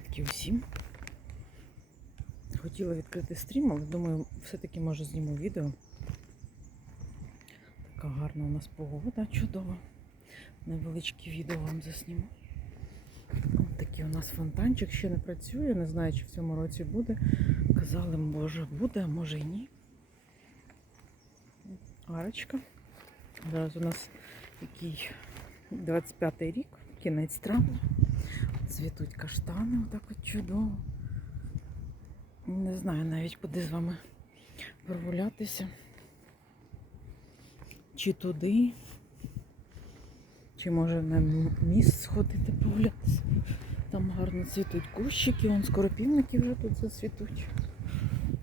Привітки усім. Хотіла відкрити стрім, але думаю, все-таки може зніму відео. Така гарна у нас погода, чудова. Невеличке відео вам засніму. Ось такий у нас фонтанчик ще не працює. Не знаю, чи в цьому році буде. Казали, може буде, а може і ні. Арочка. Зараз у нас який 25-й рік, кінець травня. Цвітуть каштани, отак от чудово. Не знаю навіть куди з вами прогулятися. Чи туди, чи може на міст сходити прогулятися. Там гарно цвітуть кущики, вон скоропівники вже тут зацвітуть.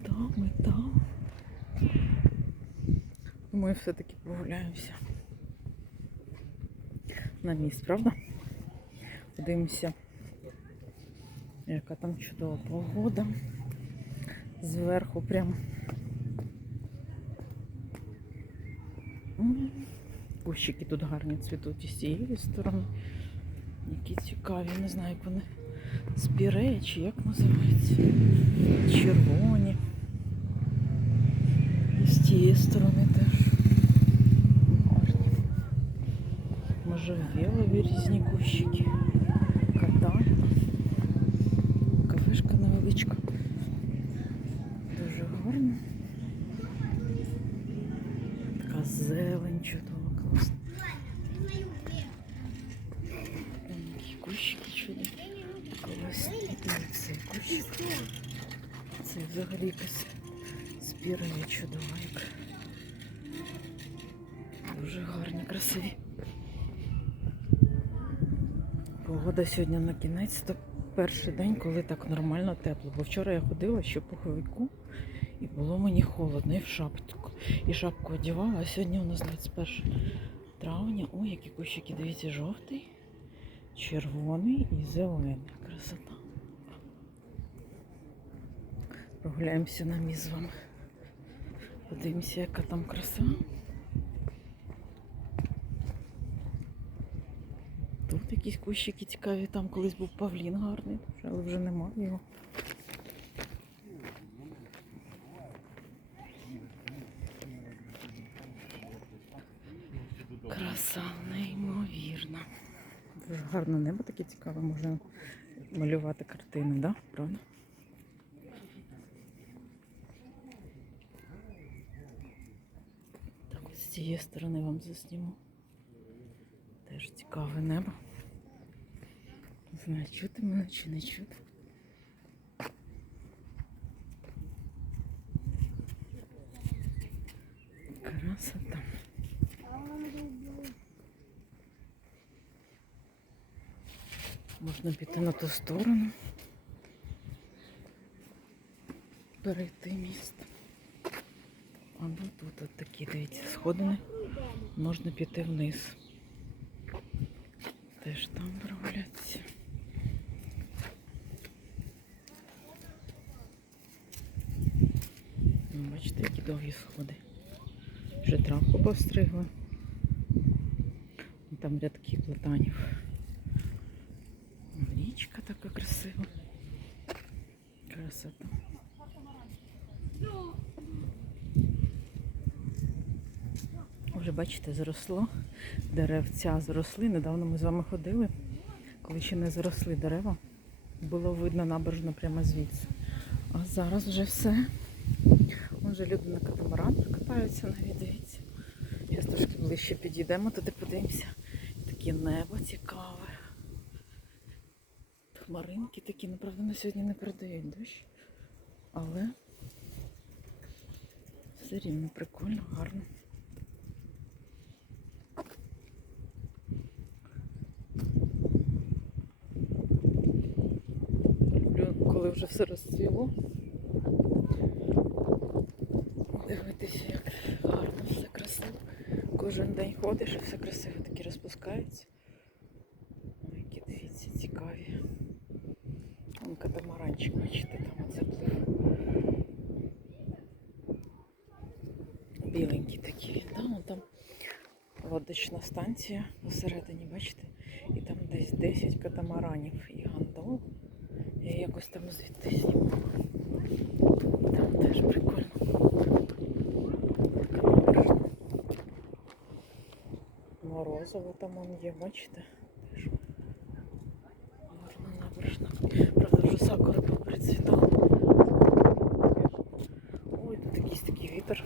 Там і там. Думаю, все-таки прогуляємося. На міст, правда? Подивимося, яка там чудова погода. Зверху прям. Кущики тут гарні цвітуть і з цієї сторони. Які цікаві, не знаю, як вони спіреї чи як називаються. Червоні. З тієї сторони теж. Гарні. Можжевелові різні кущики. Це взагалі якась спірея чудова. Як. Дуже гарні, красиві. Погода сьогодні на кінець, то перший день, коли так нормально тепло. Бо вчора я ходила ще пуховику і було мені холодно, і в шапку. І шапку одягала, а сьогодні у нас 21 травня. Ой, які кущики, дивіться, жовтий, червоний і зелений. Красота. Прогуляємося на міст з. Подивимося, яка там краса. Тут якісь кущики цікаві, там колись був павлін гарний, але вже немає його. Краса неймовірна. Дуже гарне небо таке цікаве, можна малювати картини, да? Правда? Так, от з цієї сторони вам засніму. Теж цікаве небо. Не знаю, чути мене чи не чути. Красота. Можна піти на ту сторону. Перейти міст. Тут от такі, дивіться, сходини. Можна піти вниз. Теж там прогулятися. Ну, Бачите, які довгі сходи. Вже травку постригли. Там рядки платанів. Річка така красива. Красота. Вже бачите, заросло. Деревця зросли. Недавно ми з вами ходили, коли ще не заросли дерева. Було видно набережно прямо звідси. А зараз вже все. Вон же люди на катамаранах катаються навіть, дивіться. Зараз трошки ближче підійдемо, туди подивимося. Таке небо цікаве. Хмаринки такі, ну правда, на сьогодні не передають дощ. Але все рівно прикольно, гарно. Люблю, коли вже все розцвіло. Дивитися, як гарно, все красиво. Кожен день ходиш і все красиво таки розпускається. Ой, які дивіться, цікаві. Вон катамаранчик, бачите, там оце плив. Біленький такий. Да, вон там лодочна станція посередині, бачите? І там десь 10 катамаранів і І якось там звідти знімала. Там теж прикольно. Морозово там он є, бачите? Теж гарна набережна. Правда, вже сакура прицвітала. Ой, тут якийсь такий вітер.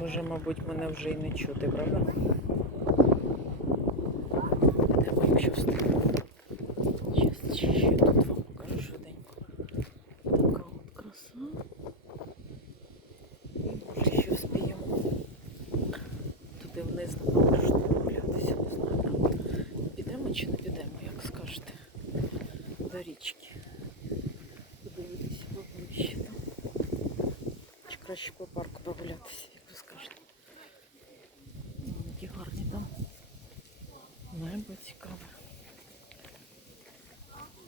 Може, мабуть, мене вже й не чути, правда? Йдемо, якщо встигнемо. Щас ще ще тут вам покажу швиденько. Така от краса. І може ще вспіємо. Туди вниз на набережну прогулятися, не знаю. Там підемо чи не підемо, як скажете. До річки. Подивитися поближче там. Чи краще по парку прогулятися, як ви скажете. М, Які гарні там. Небо цікаве.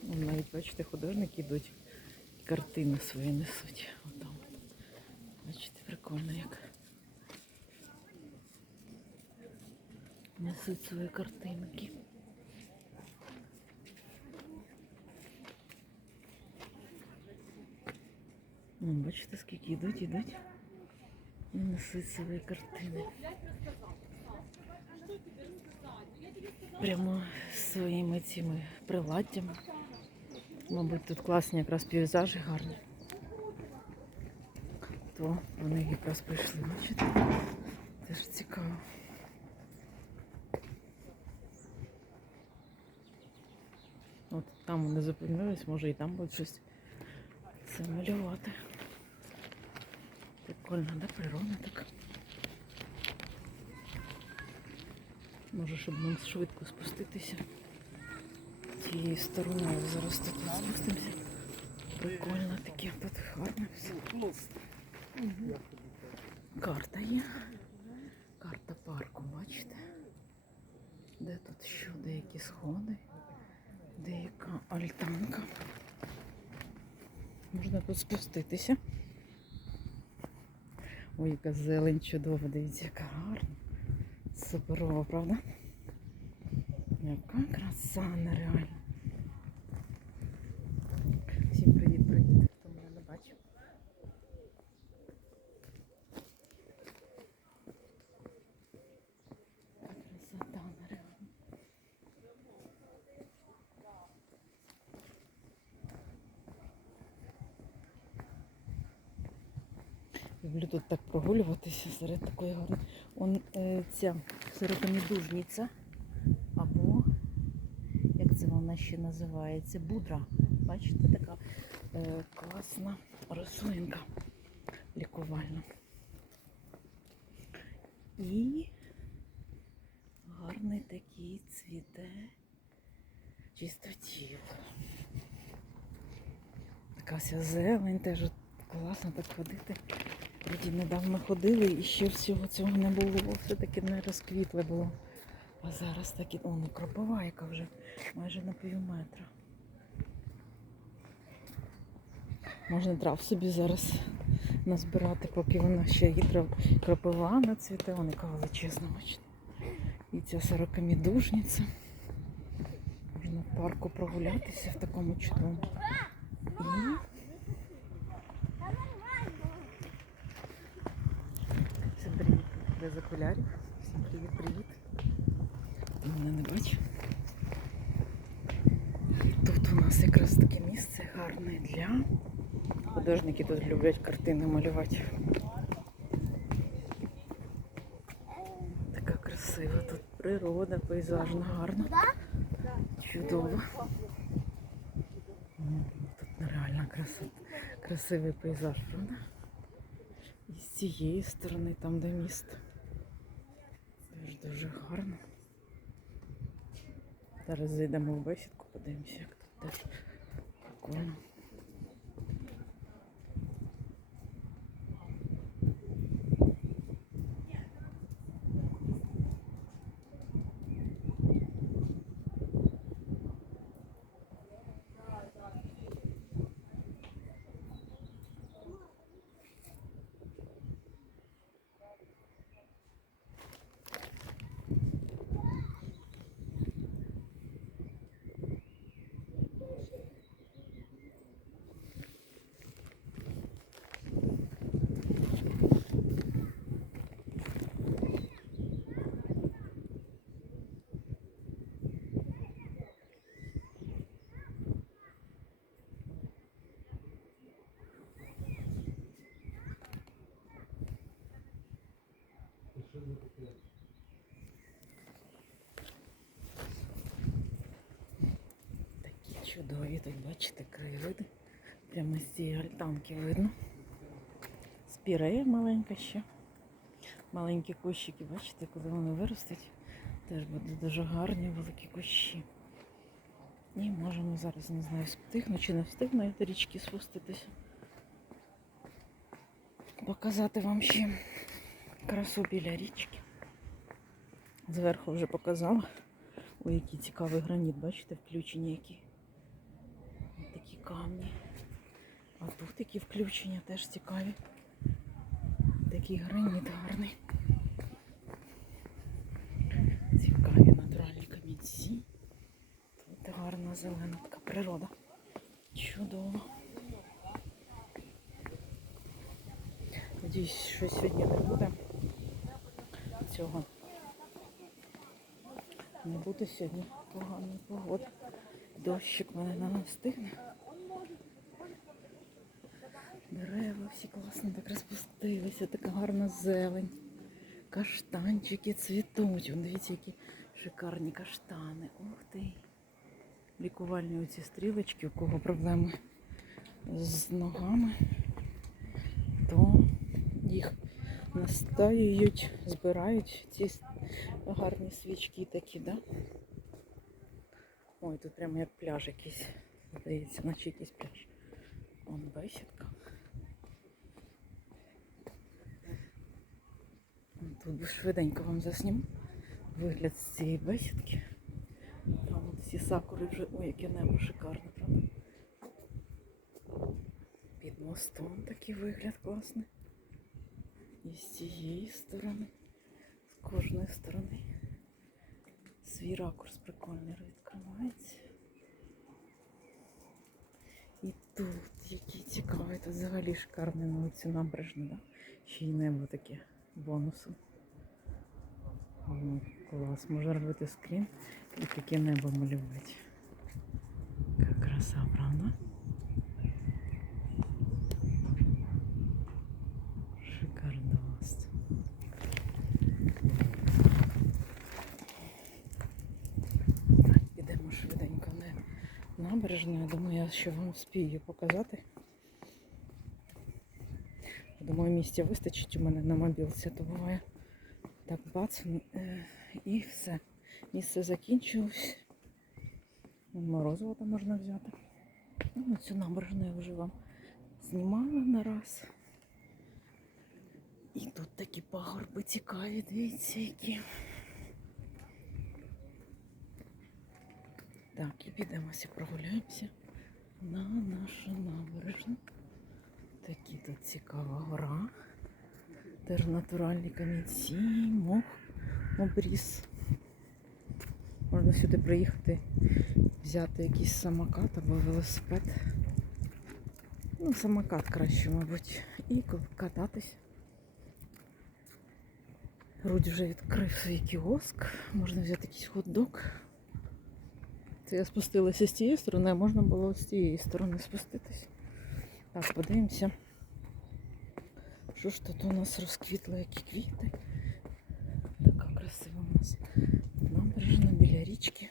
Вон Навіть, бачите, художники йдуть картини свої несуть. Отам. Бачите, прикольно як. Несуть свої картинки. Ну, бачите, скільки йдуть, йдуть. Несуть свої картини. Прямо своїми цими приладдями. Мабуть, тут класні якраз пейзажі гарні. То вони якраз прийшли, бачите? Теж цікаво. От там вони зупинились, може і там будуть щось це малювати. Прикольно, да, природа така. Може, щоб нам швидко спуститися тією стороною. Зараз тут спустимося. Прикольно таке, тут гарно все. Карта є. Карта парку, бачите? Де тут що? Деякі сходи, деяка альтанка. Можна тут спуститися. Ой, яка зелень чудова, дивіться, яка гарна. Суперова, правда? Яка краса нереальна. Всім привіт, привіт, хто мене не бачив. Яка красота нереальна. Люблю тут так прогулюватися серед такої гори. Он е, ця сирокомідужниця, або як це вона ще називається? Будра. Бачите, така е, класна рослинка лікувальна. І гарний такий цвіте чистотіл. Така вся зелень, теж класно так ходити. Тоді недавно ходили і ще всього цього не було. Все таки не розквітле було. А зараз такі, о, ну кропова, яка вже майже на пів метра. Можна трав собі зараз назбирати, поки вона ще трав- кропива на цвіте, вона величезна, бачите. І ця сорокамідужниця. Можна в парку прогулятися в такому чудовому. І Всім привіт без окулярів. Всім привіт-привіт. Мене не бачу. Тут у нас якраз таке місце гарне для художники тут люблять картини малювати. Така красива тут природа, пейзажна, гарна. Чудово. Тут нереальна красота. Красивий пейзаж, правда? І з цієї сторони, там де міст. Дуже гарно. Зараз зайдемо в бесідку, подивимося, як тут теж прикольно. Чудові тут, бачите, краєвиди. Прямо з цієї альтанки видно. Спірея маленька ще. Маленькі кущики, бачите, коли вони виростуть, теж будуть дуже гарні великі кущі. І можемо зараз, не знаю, встигну чи не встигну до річки спуститися. Показати вам ще красу біля річки. Зверху вже показала. Ой, який цікавий граніт, бачите, включені які. Камні. А тут такі включення теж цікаві. Такий граніт гарний. Цікаві натуральні камінці. Тут гарна зелена така природа. Чудово. Надіюсь, що сьогодні не буде цього. Не буде сьогодні поганої погоди. Дощик мене не настигне. Дерева всі класно так розпустилися, така гарна зелень. Каштанчики цвітуть. Дивіться, які шикарні каштани. Ух ти. Лікувальні оці стрілочки, у кого проблеми з ногами, то їх настаюють, збирають ці гарні свічки такі, да? Ой, тут прямо як пляж якийсь. Здається, наче якийсь пляж. Вон бесідка. Тут швиденько вам засніму вигляд з цієї бесідки. Там всі сакури вже. Ой, яке небо шикарне, правда? Під мостом такий вигляд класний. І з цієї сторони, з кожної сторони. Свій ракурс прикольний відкривається. І тут який цікавий, тут взагалі шикарний на цю набережну, да? Ще й небо таке бонусом. О, клас, можна робити скрін і таке небо малювати. Яка краса, правда? Підемо швиденько на. Я думаю, я ще вам спію показати. Думаю, місця вистачить у мене на мобілці, то буває. Так, бац, е, і все. Місце закінчилось. Морозиво там можна взяти. Ну, цю набережну я вже вам знімала на раз. І тут такі пагорби цікаві, дивіться, які. Так, і підемося, прогуляємося на нашу набережну. Такі тут цікава гора. Теж натуральні камінці, мох, обріз. Можна сюди приїхати, взяти якийсь самокат або велосипед. Ну, самокат краще, мабуть, і кататись. Рудь вже відкрив свій кіоск, можна взяти якийсь хот-дог. Це я спустилася з тієї сторони, а можна було з тієї сторони спуститись. Так, подивимося. Що ж тут у нас розквітло, які квіти. Така красива у нас набережна біля річки.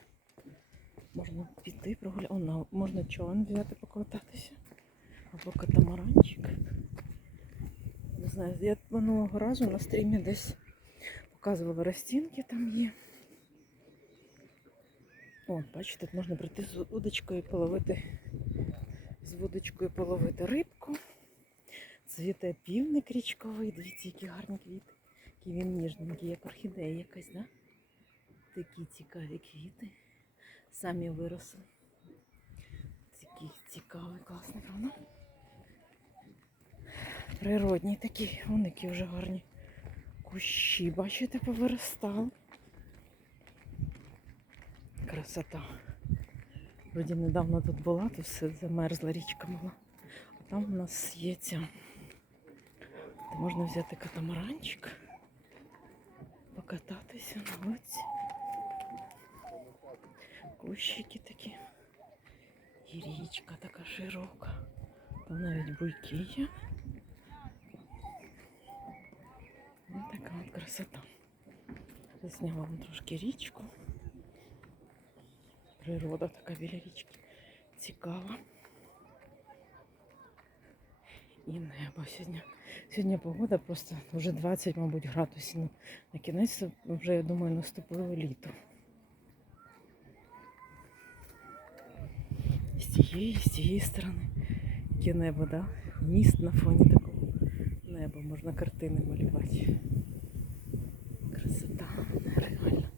Можна піти прогуляти. О, можна човен взяти покататися. Або катамаранчик. Не знаю, я минулого разу на стрімі десь показувала розтінки там є. О, бачите, тут можна прийти з удочкою половити, з вудочкою половити рибку. Цвіте півник річковий. Дивіться, які гарні квіти. Які він ніжненький, як орхідея якась, да? Такі цікаві квіти. Самі виросли. Такий цікавий, класний, правда? Природні такі, вони які вже гарні кущі, бачите, повиростали. Красота. Вроді недавно тут була, тут все замерзла річка була. А там у нас є ця. Де можна взяти катамаранчик, покататися на лодці. Кущики такі. І річка така широка. Там навіть буйки є. Ось така от красота. Засняла вам трошки річку. Природа така біля річки. цікаво. І небо сьогодні. Сьогодні погода просто вже 20, мабуть, градусів. Ну, на кінець вже, я думаю, наступило літо. З тієї, з тієї сторони. Яке небо, да? Міст на фоні такого неба. Можна картини малювати. Красота, нереальна.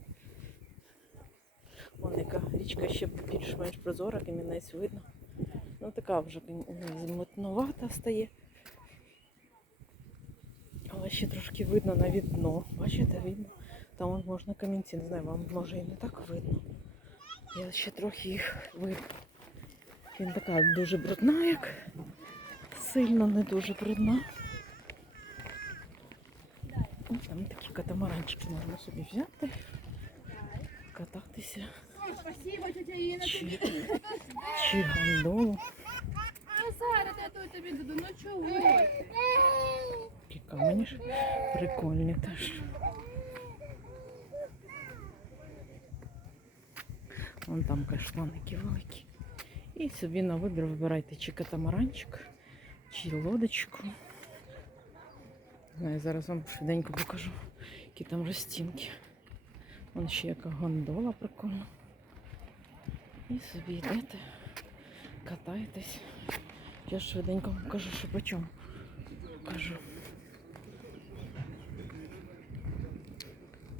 Вон яка річка ще більш-менш прозора, камінець видно. Ну така вже ну, стає. Ще трошки видно навіть дно. Бачите, видно? Там можна камінці, не знаю, вам може і не так видно. Я ще трохи їх видно. Він така дуже брудна, як сильно не дуже брудна. Там такі катамаранчики можна собі взяти, кататися. Чи, чи гондолу. Ну, зараз я тобі даду. Ну чого? Такі камені ж прикольні теж. Вон там каштаники великі. І собі на вибір вибирайте чи катамаранчик, чи лодочку. Знаю, зараз вам швиденько покажу, які там розтінки. Вон ще яка гондола прикольна. І собі йдете, катаєтесь. Я швиденько покажу, що по чому. Покажу.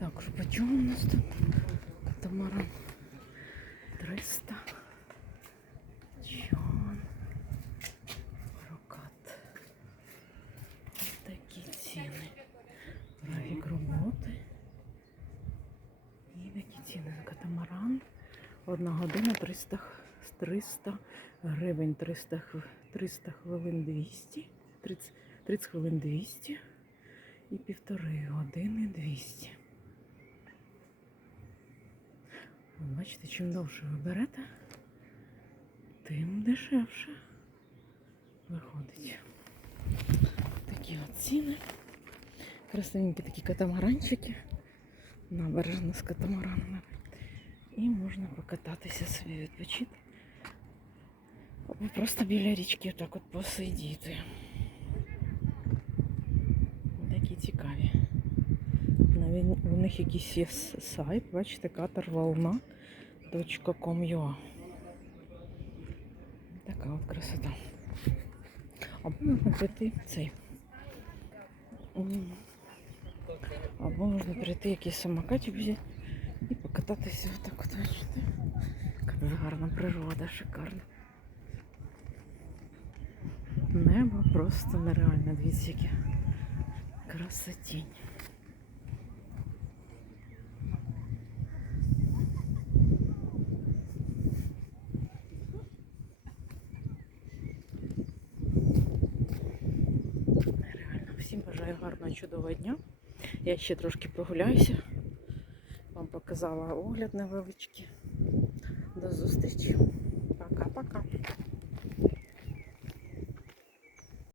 Так, що по чому у нас тут? Катамаран 300. Чон. Прокат. Такі ціни. Графік роботи. І такі ціни на катамаран. Одна година 300, 300 гривень, 300, 300 хвилин 200, 30, 30 хвилин 200 і півтори години 200. От Бачите, чим довше ви берете, тим дешевше виходить. Такі от ціни. Красивенькі такі катамаранчики. Набережна з катамаранами. І можна покататися собі відпочити. Або просто біля річки так от посидіти. Такі цікаві. Навіть у них якийсь є сайт, бачите, катерволна.com.ua Така от красота. Або можна прийти цей. Або можна прийти якийсь самокатик взяти і покататися отак от, бачите. Яка гарна природа, шикарна. Небо просто нереально, дивіться, яке красотінь. Нереально. Всім бажаю гарного чудового дня. Я ще трошки прогуляюся. Вам показала огляд невеличкий. До зустрічі.